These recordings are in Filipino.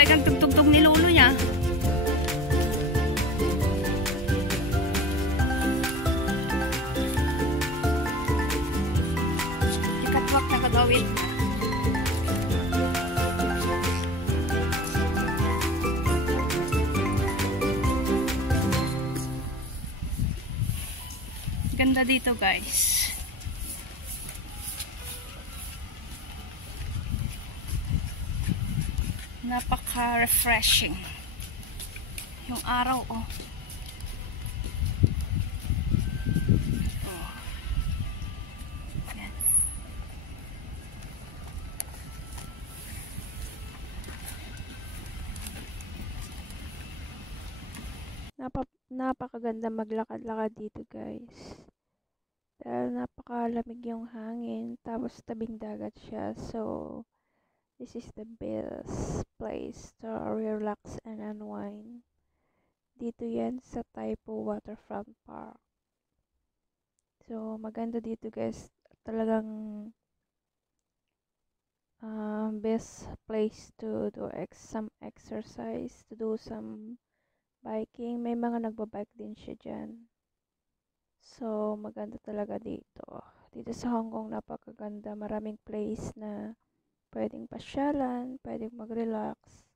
sabay kang tugtugtog ni lolo niya. Ikatwak na kagawin. Ganda dito guys. Napaka-refreshing. Yung araw, oh. Oh. Yan. Napakaganda maglakad-lakad dito guys. Dahil napakalamig yung hangin. Tapos tabing dagat siya. So, this is the best place to relax and unwind. Dito yan sa Taipo Waterfront Park. So, maganda dito guys. Talagang best place to do some exercise, to do some biking. May mga nagbabike din siya dyan. So, maganda talaga dito. Dito sa Hong Kong, napakaganda. Maraming place na pwedeng pasyalan, pwedeng mag-relax.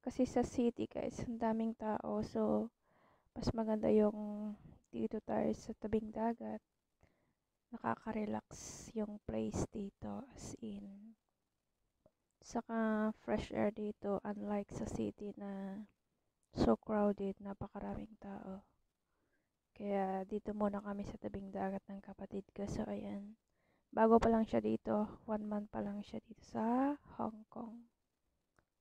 Kasi sa city guys, ang daming tao. So, mas maganda yung dito tayo sa tabing dagat. Nakaka-relax yung place dito as in. Saka fresh air dito, unlike sa city na so crowded, napakaraming tao. Kaya dito muna kami sa tabing dagat ng kapatid ko. So ayan, bago pa lang siya dito, 1 month pa lang siya dito sa Hong Kong.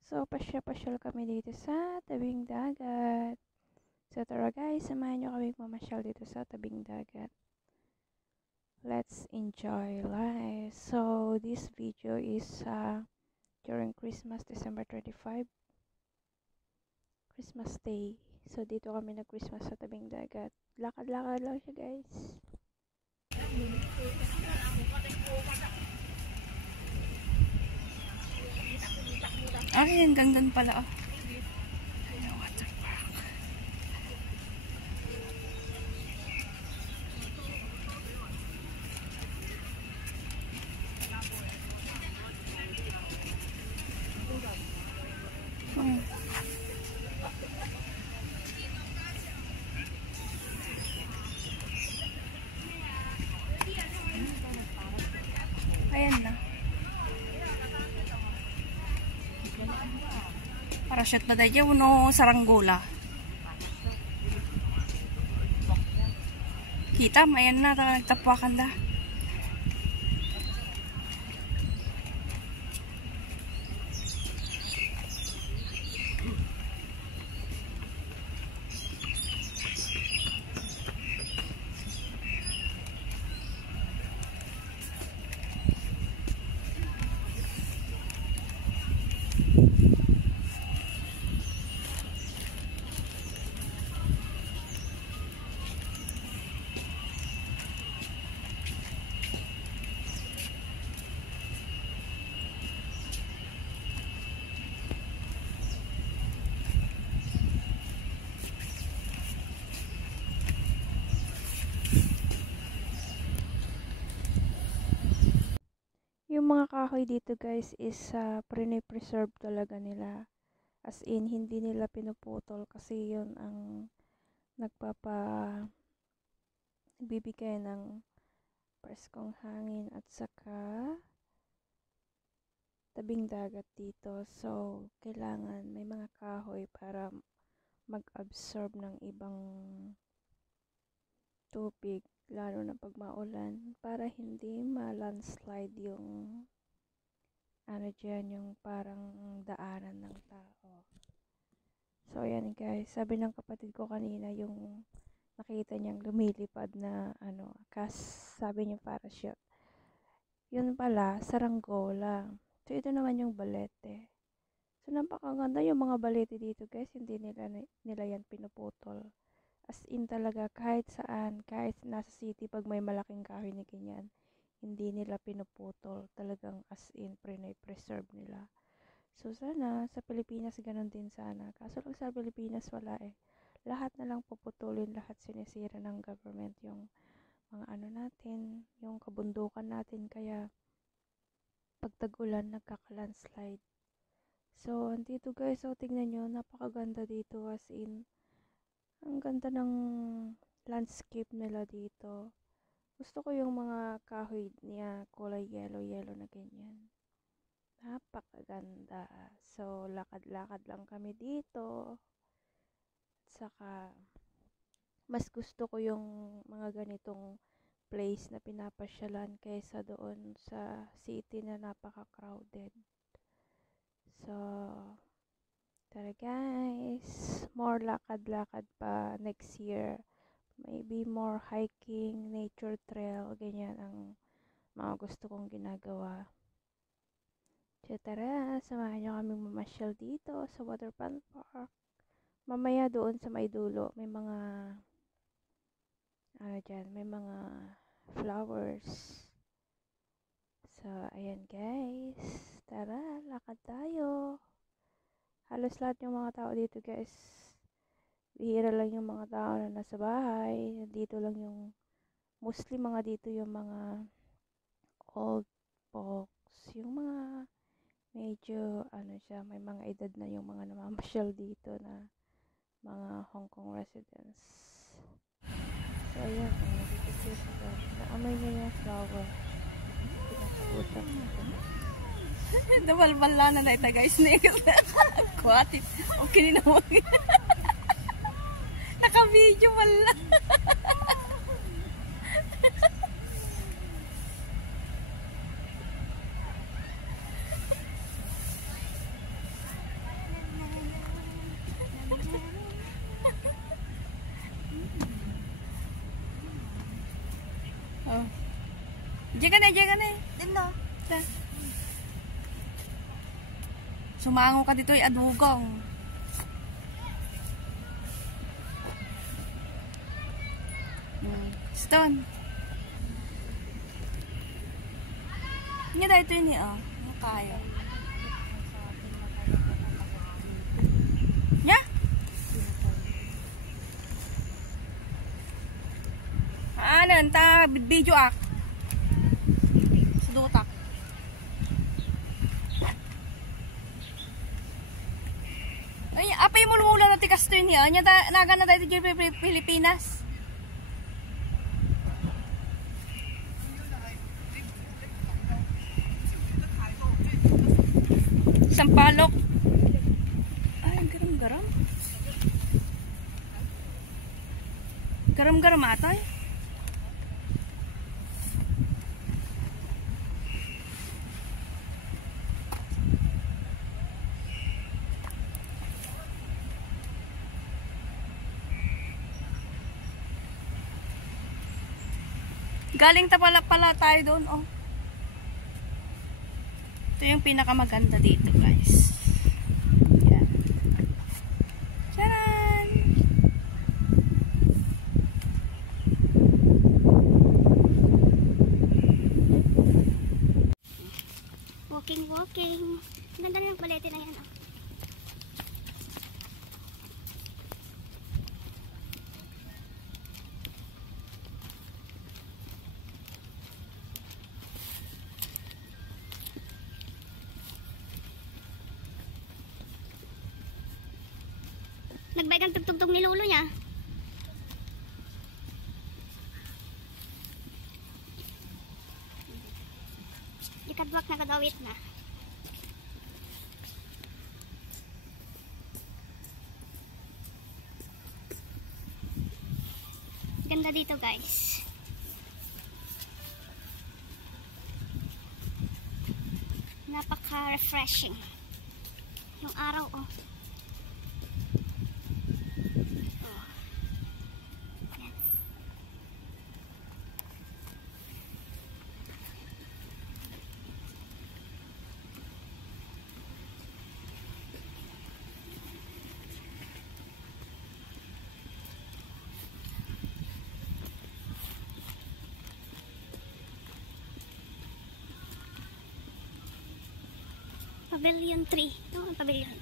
So pasyal kami dito sa tabing dagat. So tara guys, samahan nyo kami mamasyal dito sa tabing dagat. Let's enjoy life. So this video is during Christmas, December 35, Christmas Day. So dito kami nag-Christmas sa tabing dagat. Lakad-lakad lang siya guys. Ay, hanggang doon pala, oh. Water park. Ayan na. Parachute na dahil uno saranggola. Kita, ayan na, nagtapwakan na. Yung mga kahoy dito guys is pre-preserve talaga nila. As in, hindi nila pinuputol kasi yun ang nagbibigay ng preskong hangin at saka tabing dagat dito. So, kailangan may mga kahoy para mag-absorb ng ibang tubig, lalo na pag maulan, para hindi ma-landslide yung yung parang daanan ng tao. So ayan guys, sabi ng kapatid ko kanina yung nakita niyang lumilipad na sabi niya parachute. Yun pala, saranggola. So ito naman yung balete. So napakaganda yung mga balete dito guys, hindi nila yan pinuputol. As in talaga, kahit saan, kahit nasa city, pag may malaking kahoy na ganyan, hindi nila pinuputol. Talagang as in, pre-preserve nila. So sana sa Pilipinas ganun din sana. Kaso lang sa Pilipinas wala eh. Lahat na lang puputulin, lahat sinisira ng government yung mga ano natin, yung kabundukan natin, kaya pag tag-ulan nagkaka-landslide. So dito guys, so tingnan nyo, napakaganda dito, as in ang ganda ng landscape nila dito. Gusto ko yung mga kahoy niya kulay yellow na ganyan. Napakaganda. So lakad-lakad lang kami dito. At saka mas gusto ko yung mga ganitong place na pinapasyalan kaysa doon sa city na napaka-crowded. So tara guys, more lakad-lakad pa next year. Maybe more hiking, nature trail, ganyan ang mga gusto kong ginagawa. So tara, samahan nyo kami mamasyal dito sa Waterfront Park. Mamaya doon sa may dulo, may mga ano dyan, may mga flowers. So ayan guys, tara, lakad tayo. Halos lahat yung mga tao dito guys, bihira lang yung mga tao na nasa bahay. Dito lang yung mostly mga dito yung mga old folks, yung mga medyo ano siya, may mga edad na yung mga namamasyal dito na mga Hong Kong residents. So ayan, dito siya, naamoy niya yung flower, pinapag-usap nito. Dabalbala na ita guys. Kuwati. Okay na mo. Naka-video wala. Oh. Diyan ka na. Din no. Sumango ka dito ay adugong. Stone. Nya dahil ito yun oh. Ano kaya? Nya? Ano? Ta video ak. Sudutak. Ay, apay mo lumula na tikas ito yun nya. Naga na dahil ito dyan Pilipinas. Sampalok. Ay, garam-garam. Garam-garam ata eh. Galing pala tayo doon, oh. Ito yung pinakamaganda dito, guys. Yan. Charan! Walking. Ganda ng palete na yan, oh. Nagbike ang tugtugtog ni lolo niya. Ikadwak na kadawit na. Ganda dito guys. Napaka-refreshing. Yung araw oh. Pavilion 3. Ito ang pavilion.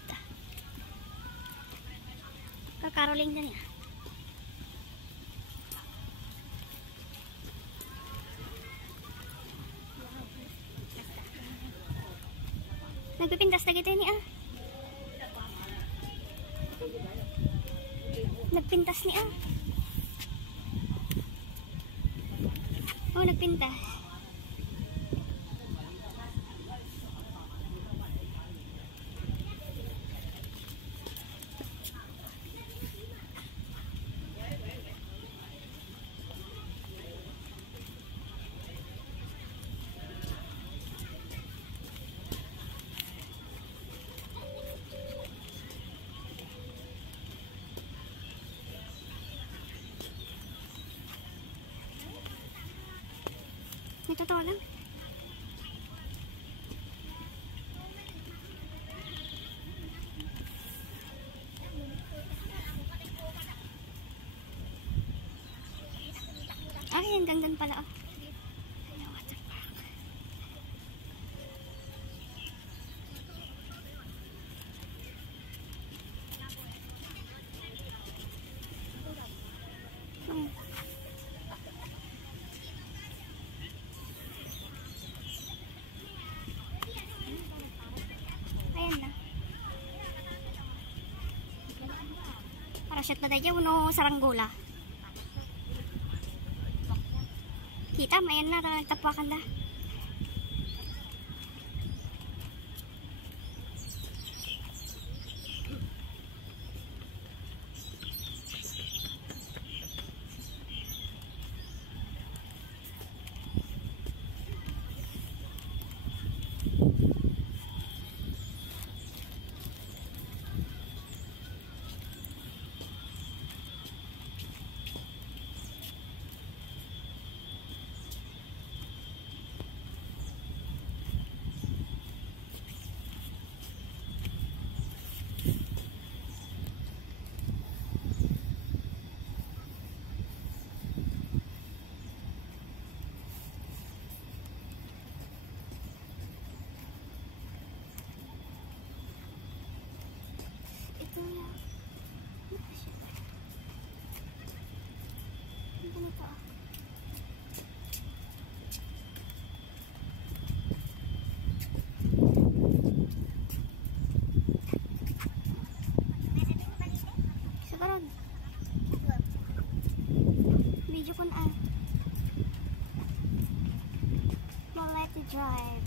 Kakaroling din yan. Nagpipintas na kita niya. Nagpintas niya. Oh, nagpintas. May totoo lang. Ay, ang ganda pala. Oh. Water park. Hmm. Ayan na. Parachute na tayo, uno saranggola. Kita, mayan na, nagtapakan na. Ito yan. Ang ganito ah. Sabaran. Video ko na. Don't let it drive.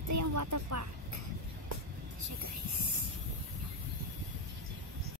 Ito yung water park.